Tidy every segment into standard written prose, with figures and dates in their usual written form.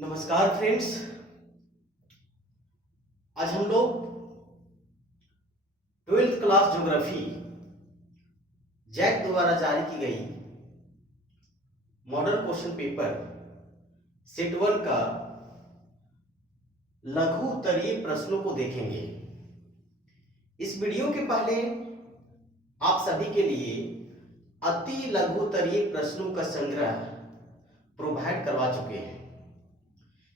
नमस्कार फ्रेंड्स। आज हम लोग 12th क्लास ज्योग्राफी जैक द्वारा जारी की गई मॉडल क्वेश्चन पेपर सेट 1 का लघु उत्तरीय प्रश्नों को देखेंगे। इस वीडियो के पहले आप सभी के लिए अति लघु उत्तरीय प्रश्नों का संग्रह प्रोवाइड करवा चुके हैं।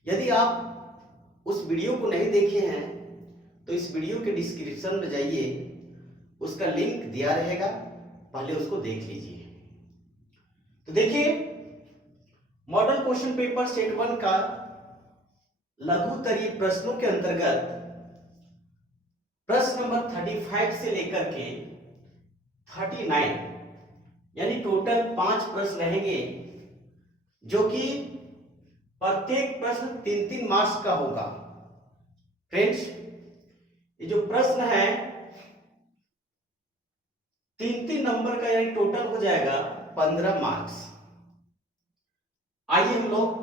यदि आप उस वीडियो को नहीं देखे हैं तो इस वीडियो के डिस्क्रिप्शन में जाइए, उसका लिंक दिया रहेगा, पहले उसको देख लीजिए। तो देखिए, मॉडल क्वेश्चन पेपर सेट 1 का लघु उत्तरीय प्रश्नों के अंतर्गत प्रश्न नंबर 35 से लेकर के 39 यानी टोटल 5 प्रश्न रहेंगे, जो कि प्रत्येक प्रश्न 3-3 मार्क्स का होगा। फ्रेंड्स, ये जो प्रश्न है 3-3 नंबर का, यानी टोटल हो जाएगा 15 मार्क्स। आइए हम लोग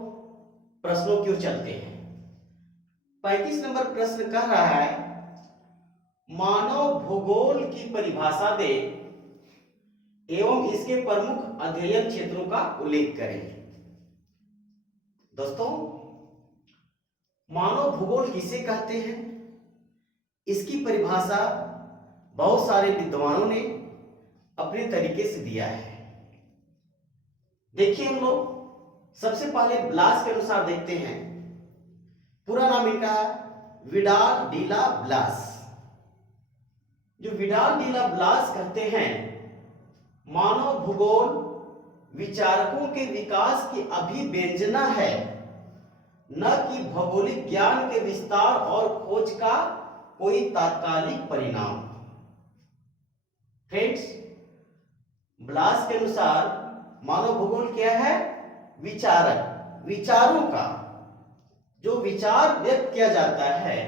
प्रश्नों की ओर चलते हैं। 35 नंबर प्रश्न कह रहा है, मानव भूगोल की परिभाषा दे एवं इसके प्रमुख अध्ययन क्षेत्रों का उल्लेख करें। दोस्तों, मानव भूगोल किसे कहते हैं, इसकी परिभाषा बहुत सारे विद्वानों ने अपने तरीके से दिया है। देखिए, हम लोग सबसे पहले ब्लास के अनुसार देखते हैं। पूरा नाम इनका विडाल डीला ब्लास। जो विडाल डीला ब्लास कहते हैं, मानव भूगोल विचारकों के विकास की अभिव्यंजना है, न कि भौगोलिक ज्ञान के विस्तार और खोज का कोई तात्कालिक परिणाम। फ्रेंड्स, ब्लास के अनुसार मानव भूगोल क्या है? विचारक, विचारों का जो विचार व्यक्त किया जाता है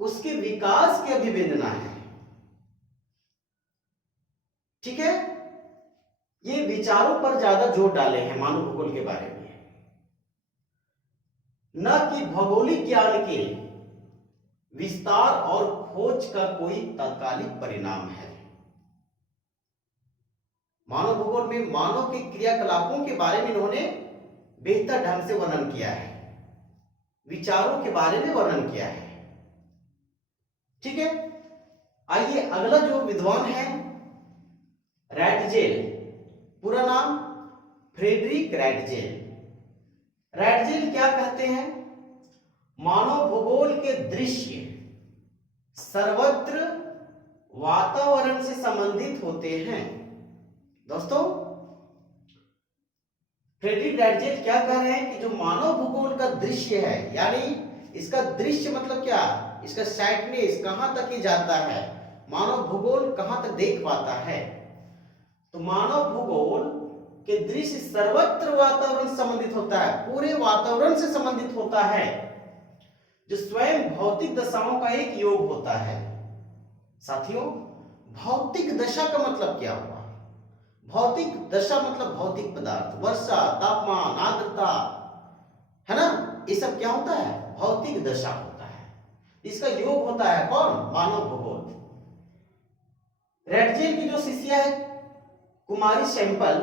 उसके विकास की अभिव्यंजना है। ठीक है, ये विचारों पर ज्यादा जोर डाले हैं मानव भूगोल के बारे में, न कि भौगोलिक ज्ञान के विस्तार और खोज का कोई तात्कालिक परिणाम है। मानव भूगोल में मानव के क्रियाकलापों के बारे में इन्होंने बेहतर ढंग से वर्णन किया है, विचारों के बारे में वर्णन किया है। ठीक है, आइए अगला जो विद्वान है रैटजेल। पूरा नाम फ्रेडरिक रैटजेल। रैटजेल क्या कहते हैं? मानव भूगोल के दृश्य सर्वत्र वातावरण से संबंधित होते हैं। दोस्तों, फ्रेडरिक रैटजेल क्या कह रहे हैं कि जो मानव भूगोल का दृश्य है, यानी इसका दृश्य मतलब क्या, इसका साइटनेस कहां तक ही जाता है, मानव भूगोल कहां तक देख पाता है, तो मानव भूगोल के दृश्य सर्वत्र वातावरण से संबंधित होता है, पूरे वातावरण से संबंधित होता है, जो स्वयं भौतिक दशाओं का एक योग होता है। साथियों, भौतिक दशा का मतलब क्या हुआ? भौतिक दशा मतलब भौतिक पदार्थ, वर्षा, तापमान, आर्द्रता, है ना, ये सब क्या होता है? भौतिक दशा होता है। इसका योग होता है कौन? मानव भूगोल। रैटजेल की जो शिष्या है कुमारी सैंपल,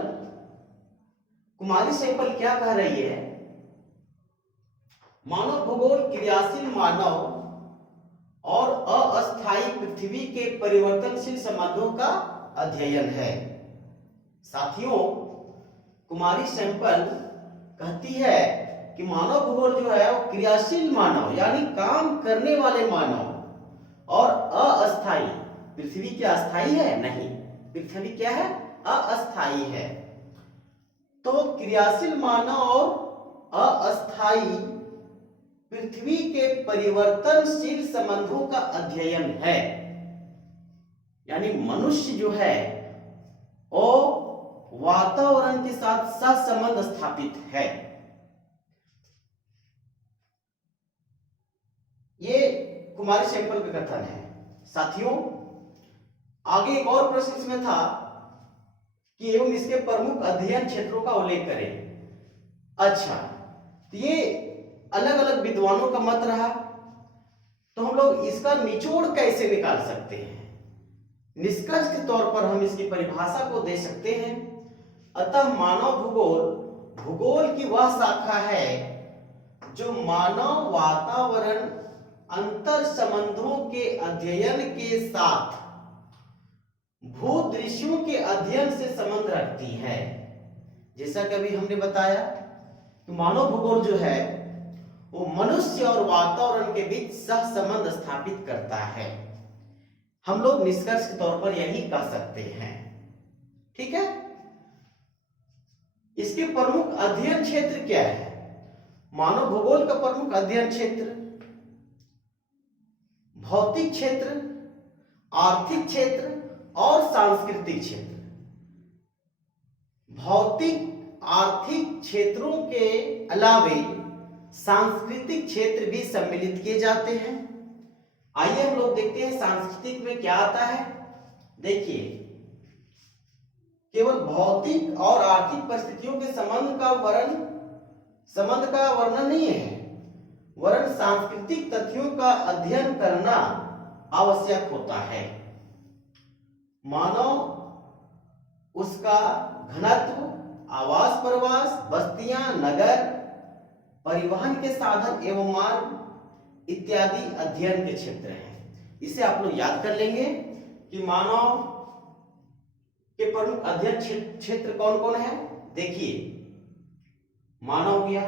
कुमारी सैंपल क्या कह रही है? मानव भूगोल क्रियाशील मानव और अस्थायी पृथ्वी के परिवर्तनशील संबंधों का अध्ययन है। साथियों, कुमारी सैंपल कहती है कि मानव भूगोल जो है वो क्रियाशील मानव यानी काम करने वाले मानव और अस्थायी, पृथ्वी क्या अस्थायी है? नहीं, पृथ्वी क्या है? अस्थायी है। तो क्रियाशील मानव और अस्थायी पृथ्वी के परिवर्तनशील संबंधों का अध्ययन है। यानी मनुष्य जो है वो वातावरण के साथ सहसंबंध स्थापित है। ये कुमारी सैंपल का कथन है। साथियों, आगे एक और प्रश्न इसमें था कि एवं इसके प्रमुख अध्ययन क्षेत्रों का उल्लेख करें। अच्छा, तो ये अलग अलग विद्वानों का मत रहा। तो हम लोग इसका निचोड़ कैसे निकाल सकते हैं? निष्कर्ष के तौर पर हम इसकी परिभाषा को दे सकते हैं। अतः मानव भूगोल भूगोल की वह शाखा है जो मानव वातावरण अंतर संबंधों के अध्ययन के साथ भूदृश्यों के अध्ययन से संबंध रखती है। जैसा कि अभी हमने बताया कि मानव भूगोल जो है वो मनुष्य और वातावरण के बीच सह संबंध स्थापित करता है। हम लोग निष्कर्ष के तौर पर यही कह सकते हैं। ठीक है, इसके प्रमुख अध्ययन क्षेत्र क्या है? मानव भूगोल का प्रमुख अध्ययन क्षेत्र भौतिक क्षेत्र, आर्थिक क्षेत्र और सांस्कृतिक क्षेत्र। भौतिक आर्थिक क्षेत्रों के अलावे सांस्कृतिक क्षेत्र भी सम्मिलित किए जाते हैं। आइए हम लोग देखते हैं सांस्कृतिक में क्या आता है। देखिए, केवल भौतिक और आर्थिक परिस्थितियों के संबंध का वर्णन नहीं है, वरन सांस्कृतिक तथ्यों का अध्ययन करना आवश्यक होता है। मानव, उसका घनत्व, आवास प्रवास, बस्तियां, नगर, परिवहन के साधन एवं मार्ग इत्यादि अध्ययन के क्षेत्र हैं। इसे आप लोग याद कर लेंगे कि मानव के प्रमुख अध्ययन क्षेत्र कौन कौन है। देखिए, मानव हो गया,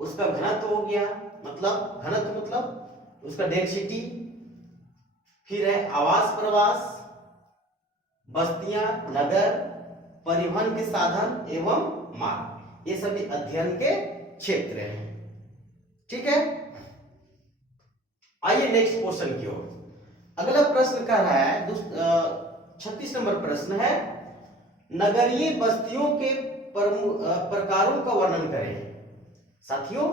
उसका घनत्व हो गया, घनत्व मतलब उसका डेंसिटी, फिर है आवास प्रवास, बस्तियां, नगर, परिवहन के साधन एवं मार्ग, ये सभी अध्ययन के क्षेत्र हैं। ठीक है, आइए नेक्स्ट क्वेश्चन की ओर। अगला प्रश्न कह रहा है 36 नंबर प्रश्न है, नगरीय बस्तियों के प्रकारों का वर्णन करें। साथियों,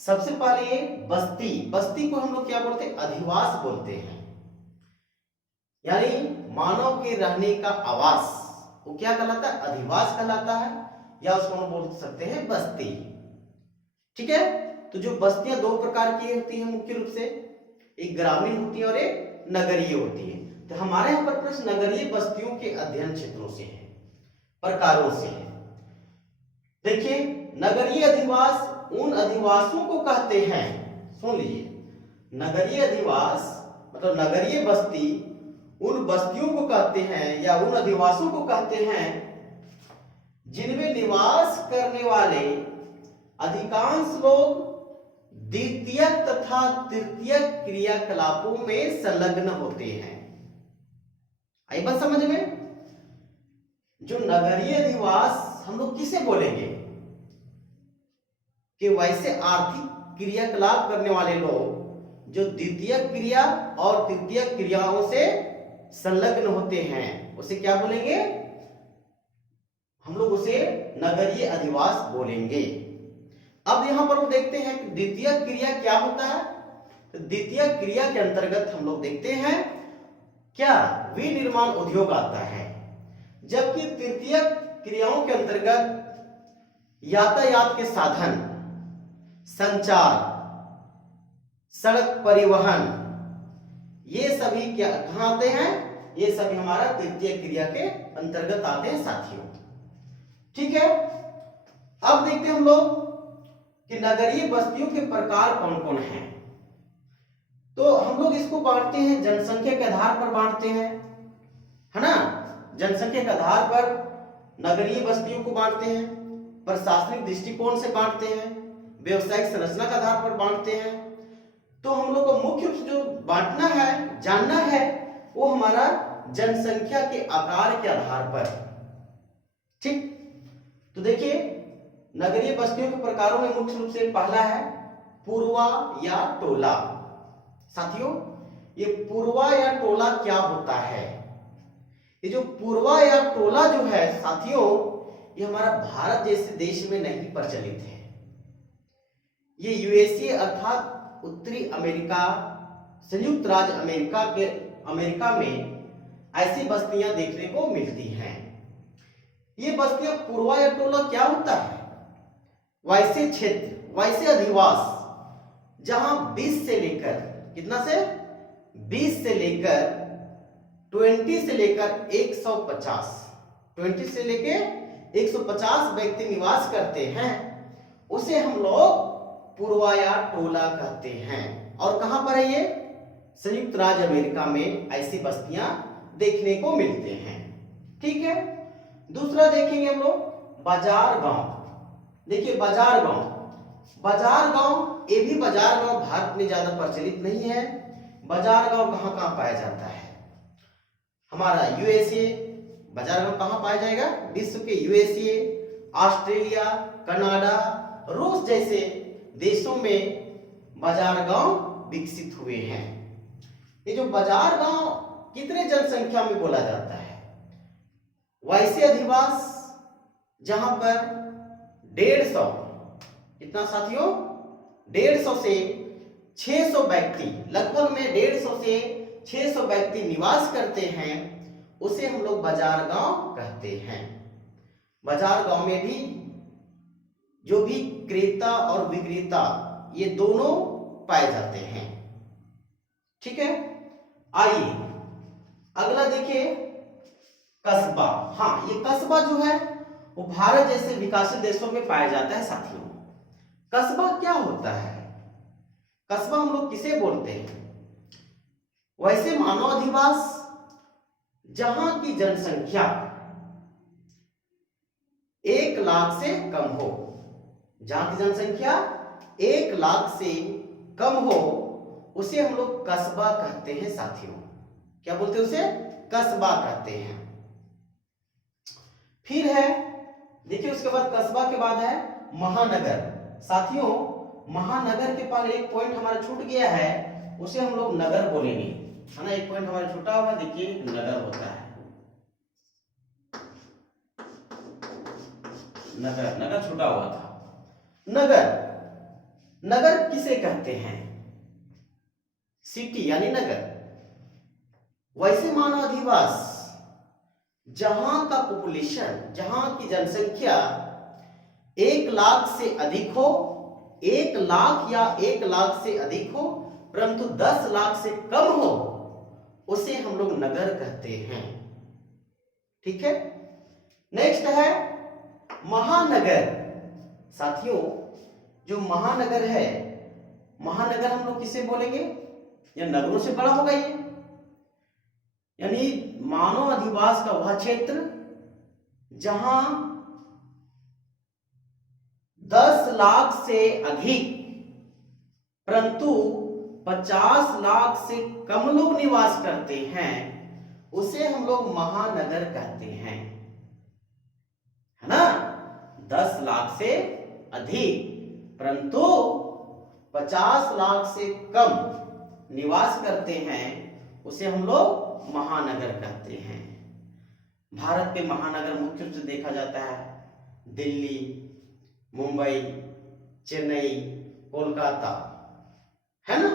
सबसे पहले बस्ती को हम लोग क्या बोलते हैं? अधिवास बोलते हैं। यानी मानव के रहने का आवास, वो क्या कहलाता है? अधिवास कहलाता है, या उसको हम बोल सकते हैं बस्ती। ठीक है, तो जो बस्तियां दो प्रकार की होती हैं मुख्य रूप से, एक ग्रामीण होती है और एक नगरीय होती है। तो हमारे यहां पर प्रश्न नगरीय बस्तियों के अध्ययन क्षेत्रों से है, प्रकारों से है। देखिए, नगरीय अधिवास उन अधिवासों को कहते हैं, सुन लीजिए, नगरीय अधिवास मतलब नगरीय बस्ती उन बस्तियों को कहते हैं या उन अधिवासों को कहते हैं जिनमें निवास करने वाले अधिकांश लोग द्वितीयक तथा तृतीयक क्रियाकलापों में संलग्न होते हैं। आई बात समझ में? जो नगरीय अधिवास हम लोग किसे बोलेंगे कि वैसे आर्थिक क्रियाकलाप करने वाले लोग जो द्वितीयक क्रिया और तृतीयक क्रियाओं से संलग्न होते हैं, उसे क्या बोलेंगे? हम लोग उसे नगरीय अधिवास बोलेंगे। अब यहां पर वो देखते हैं कि द्वितीयक क्रिया क्या होता है। तो द्वितीयक क्रिया के अंतर्गत हम लोग देखते हैं क्या? विनिर्माण उद्योग आता है, जबकि तृतीयक क्रियाओं के अंतर्गत यातायात के साधन, संचार, सड़क परिवहन, ये सभी क्या कहां आते हैं? ये सभी हमारा तृतीय क्रिया के अंतर्गत आते हैं साथियों। ठीक है, अब देखते हैं हम लोग कि नगरीय बस्तियों के प्रकार कौन कौन हैं। तो हम लोग इसको बांटते हैं, जनसंख्या के आधार पर बांटते हैं, है ना। जनसंख्या के आधार पर नगरीय बस्तियों को बांटते हैं, प्रशासनिक दृष्टिकोण से बांटते हैं, व्यवसायिक संरचना के आधार पर बांटते हैं। तो हम लोग को मुख्य रूप से जो बांटना है, जानना है, वो हमारा जनसंख्या के आकार के आधार पर। ठीक, तो देखिए, नगरीय बस्तियों के प्रकारों में मुख्य रूप से पहला है पूर्वा या टोला। साथियों, ये पूर्वा या टोला क्या होता है? ये जो पूर्वा या टोला जो है साथियों, ये हमारा भारत जैसे देश में नहीं प्रचलित है। ये यूएसए अर्थात उत्तरी अमेरिका, संयुक्त राज्य अमेरिका में ऐसी बस्तियां देखने को मिलती हैं। ये बस्तियां पूर्वा या टोला क्या होता है? वैसे क्षेत्र, वैसे अधिवास जहां 20 से लेकर, कितना से 20 से लेकर 20 से लेकर 150, 20 से लेकर 150 व्यक्ति निवास करते हैं, उसे हम लोग पूर्वा या टोला कहते हैं। और कहां पर है ये? संयुक्त राज्य अमेरिका में ऐसी बस्तियां देखने को मिलते हैं। ठीक है, दूसरा देखेंगे हम लोग बाजार गांव। देखिए बाजार गांव, बाजार गांव, ये भी बाजार गांव भारत में ज्यादा प्रचलित नहीं है। बाजार गांव कहां कहां पाया जाता है? हमारा यूएसए, बाजार गांव कहां पाया जाएगा? विश्व के यूएसए, ऑस्ट्रेलिया, कनाडा, रूस जैसे देशों में बाजार गांव विकसित हुए हैं। ये जो बाजार गांव कितने जनसंख्या में बोला जाता है? वैसे अधिवास जहां पर 150, कितना साथियों? 150 से 600 व्यक्ति, लगभग में 150 से 600 व्यक्ति निवास करते हैं, उसे हम लोग बाजार गांव कहते हैं। बाजार गांव में भी जो भी क्रेता और विक्रेता, ये दोनों पाए जाते हैं। ठीक है, आइए अगला देखिए कस्बा। हाँ, ये कस्बा जो है वो भारत जैसे विकसित देशों में पाया जाता है साथियों। कस्बा क्या होता है? कस्बा हम लोग किसे बोलते हैं? वैसे मानव अधिवास जहां की जनसंख्या 1 लाख से कम हो, जहां की जनसंख्या 1 लाख से कम हो, उसे हम लोग कस्बा कहते हैं साथियों। क्या बोलते हैं उसे? कस्बा कहते हैं। फिर है, देखिए उसके बाद कस्बा के बाद है महानगर। साथियों महानगर के पास एक पॉइंट हमारा छूट गया है, उसे हम लोग नगर बोलेंगे, है ना। एक पॉइंट हमारा छूटा हुआ, देखिए नगर होता है। नगर, नगर छूटा हुआ था। नगर, नगर किसे कहते हैं? सिटी यानी नगर। वैसे मानव अधिवास जहां का पॉपुलेशन, जहां की जनसंख्या 1 लाख से अधिक हो, 1 लाख या 1 लाख से अधिक हो, परंतु 10 लाख से कम हो, उसे हम लोग नगर कहते हैं। ठीक है, नेक्स्ट है महानगर। साथियों जो महानगर है, महानगर हम लोग किसे बोलेंगे? या नगरों से बड़ा होगा ये, यानी मानव अधिवास का वह क्षेत्र जहां 10 लाख से अधिक परंतु 50 लाख से कम लोग निवास करते हैं, उसे हम लोग महानगर कहते हैं, है ना। 10 लाख से अधिक परंतु 50 लाख से कम निवास करते हैं, उसे हम लोग महानगर कहते हैं। भारत में महानगर मुख्य रूप से देखा जाता है दिल्ली, मुंबई, चेन्नई, कोलकाता, है ना।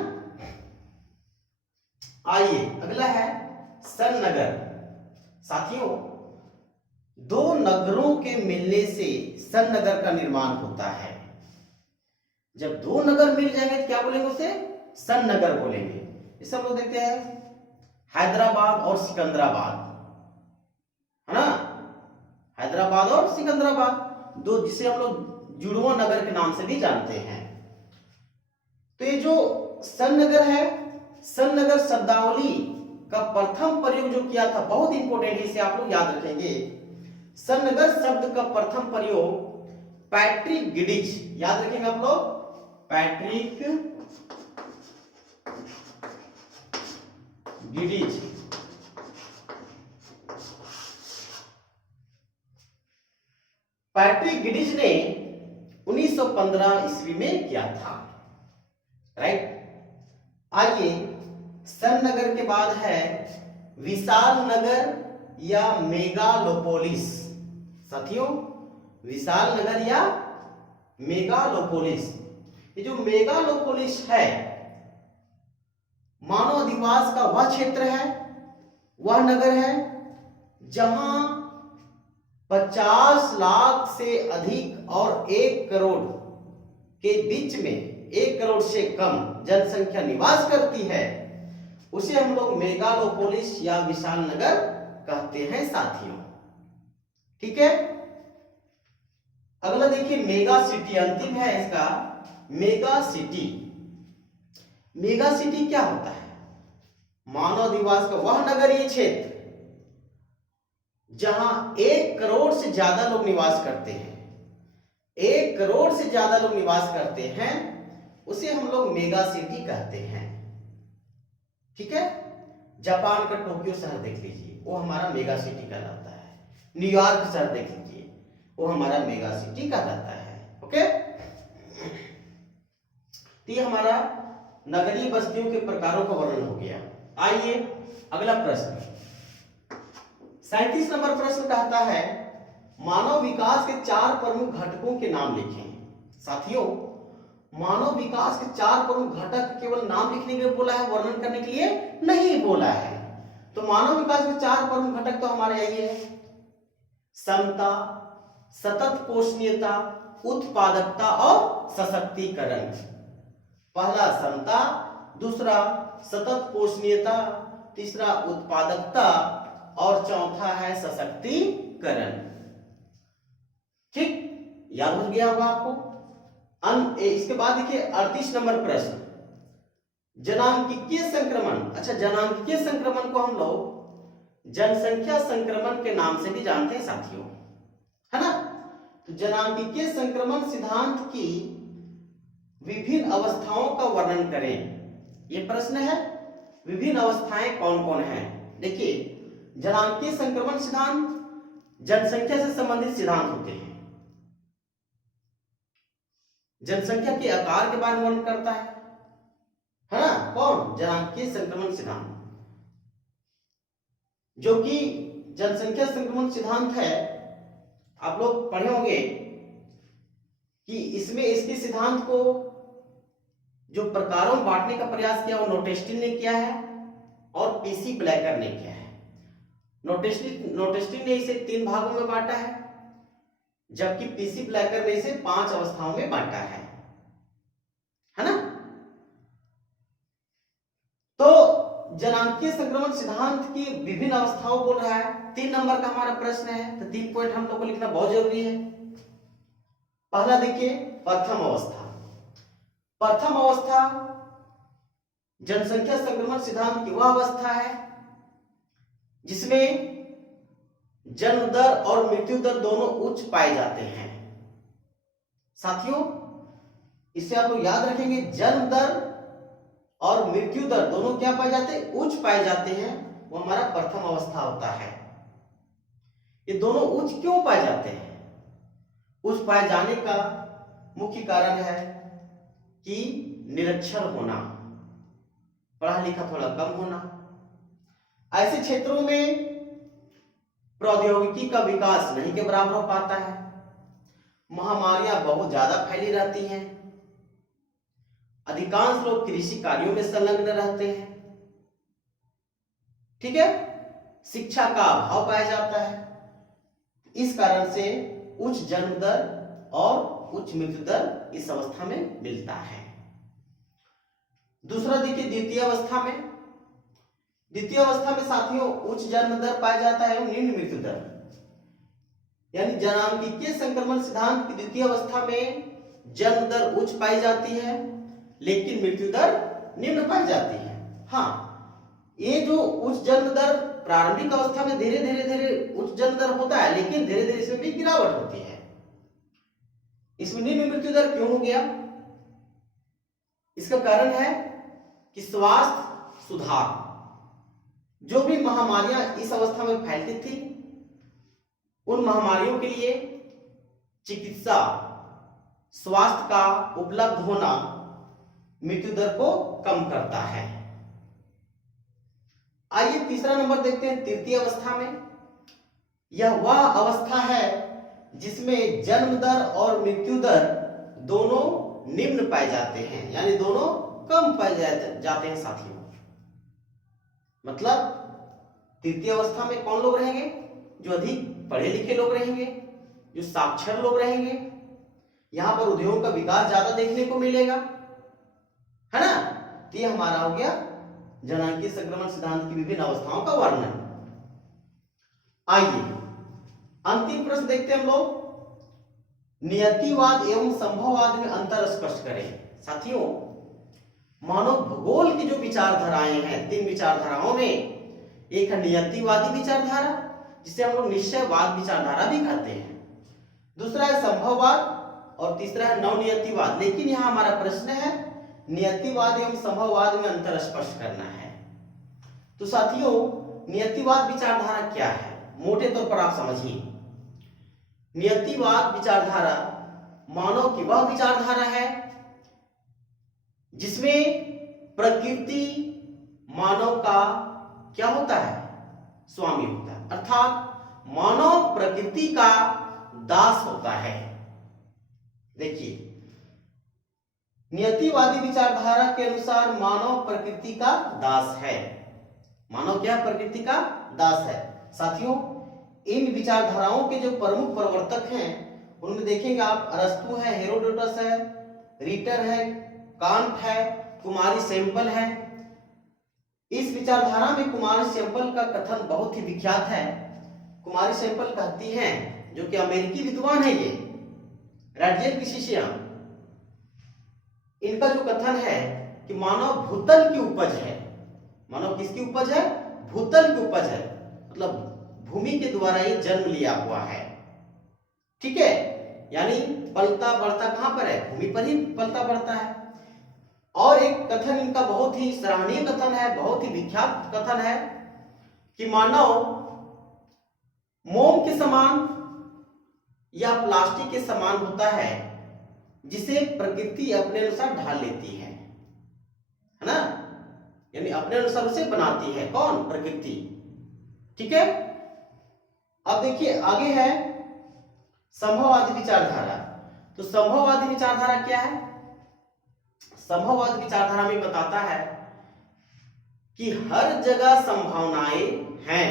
आइए अगला है सन नगर। साथियों 2 नगरों के मिलने से सन नगर का निर्माण होता है। जब 2 नगर मिल जाएंगे तो क्या बोलेंगे? उसे सन नगर बोलेंगे। इसे हम लोग देखते हैं हैदराबाद और सिकंदराबाद, है ना। हैदराबाद और सिकंदराबाद, दो जिसे हम लोग जुड़वा नगर के नाम से भी जानते हैं। तो ये जो सन नगर है, सन नगर शब्दावली का प्रथम प्रयोग जो किया था, बहुत इंपॉर्टेंट, इसे आप लोग याद रखेंगे। सन नगर शब्द का प्रथम प्रयोग पैट्रिक गिडिज, याद रखेंगे आप लोग, पैट्रिक गिडिज, पैट्रिक गिडिज ने 1915 ईस्वी में किया था, राइट। आइए सन नगर के बाद है विशाल नगर या मेगालोपोलिस। साथियों विशाल नगर या मेगालोपोलिस, ये जो मेगालोपोलिस है मानव अधिवास का वह क्षेत्र है, वह नगर है जहां 50 लाख से अधिक और 1 करोड़ के बीच में, 1 करोड़ से कम जनसंख्या निवास करती है, उसे हम लोग मेगालोपोलिस या विशाल नगर कहते हैं साथियों। ठीक है, अगला देखिए मेगा सिटी, अंतिम है इसका मेगा सिटी। मेगा सिटी क्या होता है? मानव निवास का वह नगरीय क्षेत्र जहां 1 करोड़ से ज्यादा लोग निवास करते हैं, 1 करोड़ से ज्यादा लोग निवास करते हैं, उसे हम लोग मेगा सिटी कहते हैं। ठीक है, जापान का टोक्यो शहर देख लीजिए, वो हमारा मेगा सिटी कहलाता है। न्यूयॉर्क शहर देख लीजिए, वो हमारा मेगा सिटी कहलाता है। ओके, तो ये हमारा नगरीय बस्तियों के प्रकारों का वर्णन हो गया। आइए अगला प्रश्न, 37 नंबर प्रश्न कहता है मानव विकास के 4 प्रमुख घटकों के नाम लिखें। साथियों, मानव विकास के 4 प्रमुख घटक केवल नाम लिखने के लिए बोला है, वर्णन करने के लिए नहीं बोला है। तो मानव विकास के 4 प्रमुख घटक तो हमारे यही है, समता, सतत पोषणीयता, उत्पादकता और सशक्तिकरण। पहला समता, दूसरा सतत पोषणीयता, तीसरा उत्पादकता और चौथा है सशक्तिकरण। ठीक, याद हो गया होगा आपको। इसके बाद देखिए 38 नंबर प्रश्न, जनांकीय संक्रमण। अच्छा, जनांकीय संक्रमण को हम लोग जनसंख्या संक्रमण के नाम से भी जानते हैं साथियों, है ना। तो जनांकीय संक्रमण सिद्धांत की विभिन्न अवस्थाओं का वर्णन करें, ये प्रश्न है। विभिन्न अवस्थाएं कौन कौन है? देखिए, जनांकीय संक्रमण सिद्धांत जनसंख्या से संबंधित सिद्धांत होते हैं। जनसंख्या के आकार के बारे में वर्णन करता है ना, कौन? जनांकीय संक्रमण सिद्धांत, जो कि जनसंख्या संक्रमण सिद्धांत है। आप लोग पढ़े होंगे कि इसमें इसके सिद्धांत को जो प्रकारों में बांटने का प्रयास किया वो नोटेस्टिन ने किया है और पीसी ब्लैकर ने किया है। नोटेस्टिन ने इसे 3 भागों में बांटा है, जबकि पीसी ब्लैकर ने इसे 5 अवस्थाओं में बांटा है ना। तो जनांकीय संक्रमण सिद्धांत की विभिन्न अवस्थाओं बोल रहा है। 3 नंबर का हमारा प्रश्न है, तो 3 पॉइंट हम लोग को लिखना बहुत जरूरी है। पहला देखिए, प्रथम अवस्था। प्रथम अवस्था जनसंख्या संक्रमण सिद्धांत की वह अवस्था है जिसमें जन्म दर और मृत्यु दर दोनों उच्च पाए जाते हैं। साथियों, इसे आप लोग याद रखेंगे, जन्म दर और मृत्यु दर दोनों क्या पाए जाते हैं? उच्च पाए जाते हैं। वो हमारा प्रथम अवस्था होता है। ये दोनों उच्च क्यों पाए जाते हैं? उच्च पाए जाने का मुख्य कारण है कि निरक्षर होना, पढ़ा लिखा थोड़ा कम होना। ऐसे क्षेत्रों में प्रौद्योगिकी का विकास नहीं के बराबर हो पाता है, महामारियां बहुत ज्यादा फैली रहती हैं, अधिकांश लोग कृषि कार्यों में संलग्न रहते हैं। ठीक है, शिक्षा का अभाव पाया जाता है। इस कारण से उच्च जन्म दर और उच्च मृत्यु दर इस अवस्था में मिलता है। दूसरा देखिए, द्वितीय अवस्था में। द्वितीय अवस्था में साथियों उच्च जन्म दर पाया जाता है एवं निम्न मृत्यु दर। यानी जनांकीय संक्रमण सिद्धांत की द्वितीय अवस्था में जन्म दर उच्च पाई जाती है लेकिन मृत्यु दर निम्न पाई जाती है। हाँ, ये जो उच्च जन्म दर प्रारंभिक अवस्था में धीरे धीरे उच्च जन्म दर होता है, लेकिन धीरे धीरे इसमें भी गिरावट होती है। इसमें निम्न मृत्यु दर क्यों हो गया? इसका कारण है कि स्वास्थ्य सुधार, जो भी महामारियां इस अवस्था में फैलती थी, उन महामारियों के लिए चिकित्सा, स्वास्थ्य का उपलब्ध होना मृत्यु दर को कम करता है। आइए तीसरा नंबर देखते हैं, तृतीय अवस्था में। यह वह अवस्था है जिसमें जन्म दर और मृत्यु दर दोनों निम्न पाए जाते हैं, यानी दोनों कम पाए जाते हैं साथियों। मतलब तृतीय अवस्था में कौन लोग रहेंगे? जो अधिक पढ़े लिखे लोग रहेंगे, जो साक्षर लोग रहेंगे। यहाँ पर उद्योगों का विकास ज्यादा देखने को मिलेगा, है ना। तो ये हमारा हो गया जनांकीय संक्रमण सिद्धांत की विभिन्न अवस्थाओं का वर्णन। आइए अंतिम प्रश्न देखते हैं हम लोग। नियतिवाद एवं संभववाद में अंतर स्पष्ट करें। साथियों, मानव भूगोल की जो विचारधाराएं हैं, 3 विचारधाराओं में एक है नियतिवादी विचारधारा, जिसे हम लोग निश्चयवाद विचारधारा भी कहते हैं, दूसरा है संभववाद और तीसरा है नवनियतिवाद। लेकिन यहाँ हमारा प्रश्न है नियतिवाद एवं संभववाद में अंतर स्पष्ट करना है। तो साथियों, नियतिवाद विचारधारा क्या है, मोटे तौर पर आप समझिए। नियतिवाद विचारधारा मानव की वह विचारधारा है जिसमें प्रकृति मानव का क्या होता है, स्वामी होता है, अर्थात मानव प्रकृति का दास होता है। देखिए, नियतिवादी विचारधारा के अनुसार मानव प्रकृति का दास है। मानव क्या प्रकृति का दास है। साथियों, इन विचारधाराओं के जो प्रमुख प्रवर्तक हैं उनमें देखेंगे आप, अरस्तु है, हेरोडोटस है, रीटर है, कांट है, कुमारी सेम्पल है। इस विचारधारा में कुमारी सेम्पल का कथन बहुत ही विख्यात है। कुमारी सेम्पल कहती हैं, जो कि अमेरिकी विद्वान है, ये रैडियल की शिष्या, इनका जो कथन है कि मानव भूतल की उपज है। मानव किसकी उपज है, भूतल की उपज है, मतलब भूमि के द्वारा ये जन्म लिया हुआ है। ठीक है, यानी पलता बढ़ता कहां पर है, भूमि पर ही पलता बढ़ता है। और एक कथन इनका बहुत ही सराहनीय कथन है, बहुत ही विख्यात कथन है कि मानव मोम के समान या प्लास्टिक के समान होता है, जिसे प्रकृति अपने अनुसार ढाल लेती है ना, यानी अपने अनुसार उसे बनाती है। कौन, प्रकृति। ठीक है, अब देखिए आगे है संभववादी विचारधारा। तो संभववादी विचारधारा क्या है। संभववादी विचारधारा में बताता है कि हर जगह संभावनाएं हैं,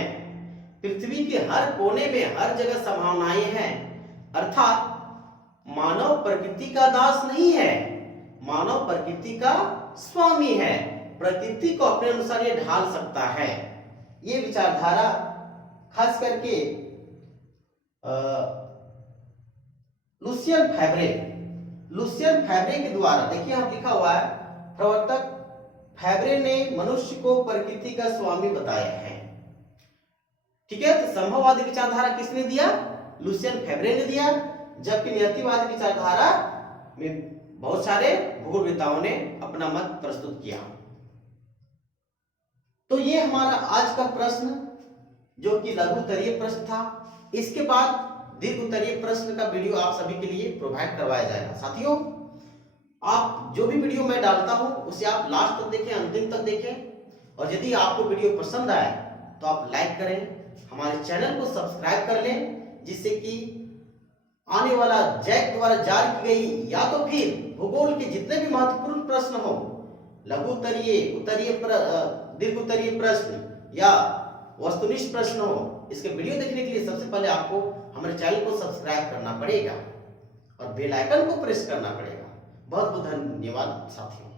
पृथ्वी के हर कोने में हर जगह संभावनाएं हैं, अर्थात मानव प्रकृति का दास नहीं है, मानव प्रकृति का स्वामी है, प्रकृति को अपने अनुसार ये ढाल सकता है। ये विचारधारा खास करके लुसियन फैब्रे के द्वारा, देखिए यहाँ लिखा हुआ है, प्रवर्तक फैब्रे ने मनुष्य को प्रकृति का स्वामी बताया है। ठीक है, तो संभववादी विचारधारा किसने दिया, लुसियन फैब्रे ने दिया, जबकि नियतिवादी विचारधारा में बहुत सारे भूगोलवेताओं ने अपना मत प्रस्तुत किया। तो ये हमारा आज का प्रश्न, जो कि लघु उत्तरीय प्रश्न था। इसके बाद दीर्घ उत्तरीय प्रश्न का वीडियो आप सभी के लिए प्रोवाइड करवाया जाएगा। साथियों, आप जो भी वीडियो मैं डालता हूं उसे आप लास्ट तक देखें, अंतिम तक देखें, और यदि आपको वीडियो पसंद आए तो आप लाइक करें, हमारे चैनल को सब्सक्राइब कर लें, जिससे कि आने वाला जैक द्वारा जारी की गई या तो फिर भूगोल के जितने भी महत्वपूर्ण प्रश्न हो, लघु उत्तरीय, उत्तरीय, दीर्घ उत्तरीय प्रश्न या वस्तुनिष्ठ प्रश्न हो, इसके वीडियो देखने के लिए सबसे पहले आपको हमारे चैनल को सब्सक्राइब करना पड़ेगा और बेल आइकन को प्रेस करना पड़ेगा। बहुत बहुत धन्यवाद साथियों।